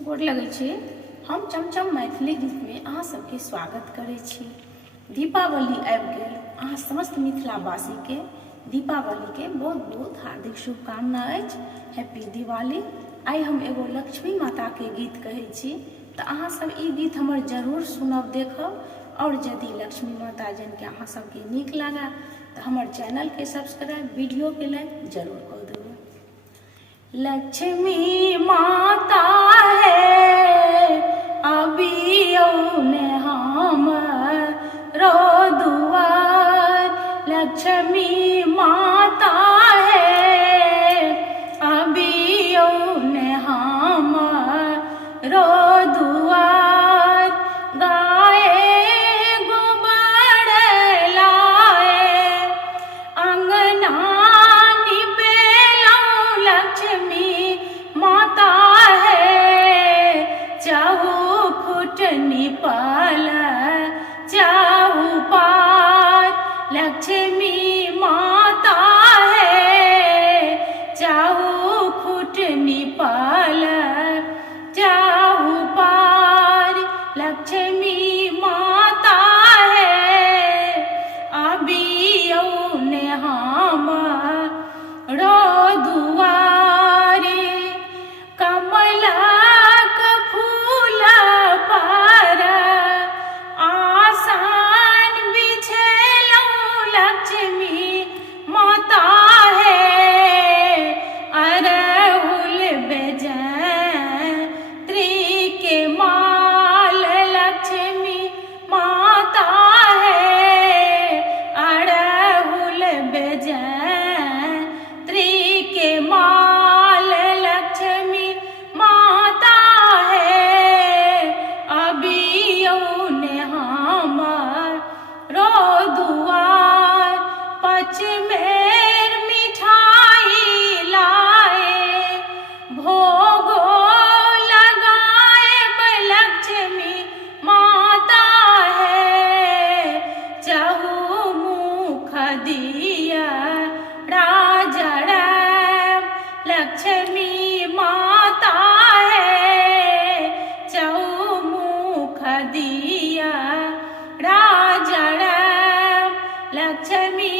गोर लगै छी। हम चमचम मैथिली गीतमे अहाँ सबके स्वागत करै छी। दीपावली आबि गेल, अहाँ समस्त मिथिलावासीके दीपावलीके बहुत बहुत हार्दिक शुभकामना अछि। हैप्पी दिवाली। आइ हम एगो लक्ष्मी माताके गीत कहै छी, तऽ अहाँ सब ई गीत हमर जरूर सुनब, देखब। और यदि लक्ष्मी माता जनके अहाँ सबके नीक लागै तऽ हमर चैनलके सब्सक्राइब, वीडियोके लाइक जरूर कऽ देबै। लक्ष्मी माता है अबियौ ने हमरो दुआर, लक्ष्मी माता है अबियौ ने हमरो दुआर। गाए गोबर लाए अंगना निपल चाहू पार, लक्ष्मी माता है चाहू फुट निपल चाहू पार, लक्ष्मी माता है अबियौ ने हमरो दुआरे। कमलक फूल पर आसन बिछेलौं, लक्ष्मी माता है अरहुल बेजंत्री के माल, लक्ष्मी माता है अरहुल बेजंत्री के माल, लक्ष्मी माता है अबियौ ने हमरो दुआर। पचमेर मिठाई लाए भोगो लगाए, लक्ष्मी माता है चहु मुख दिया राजड़, लक्ष्मी माता है चौमुख दिया राजड़, लक्ष्मी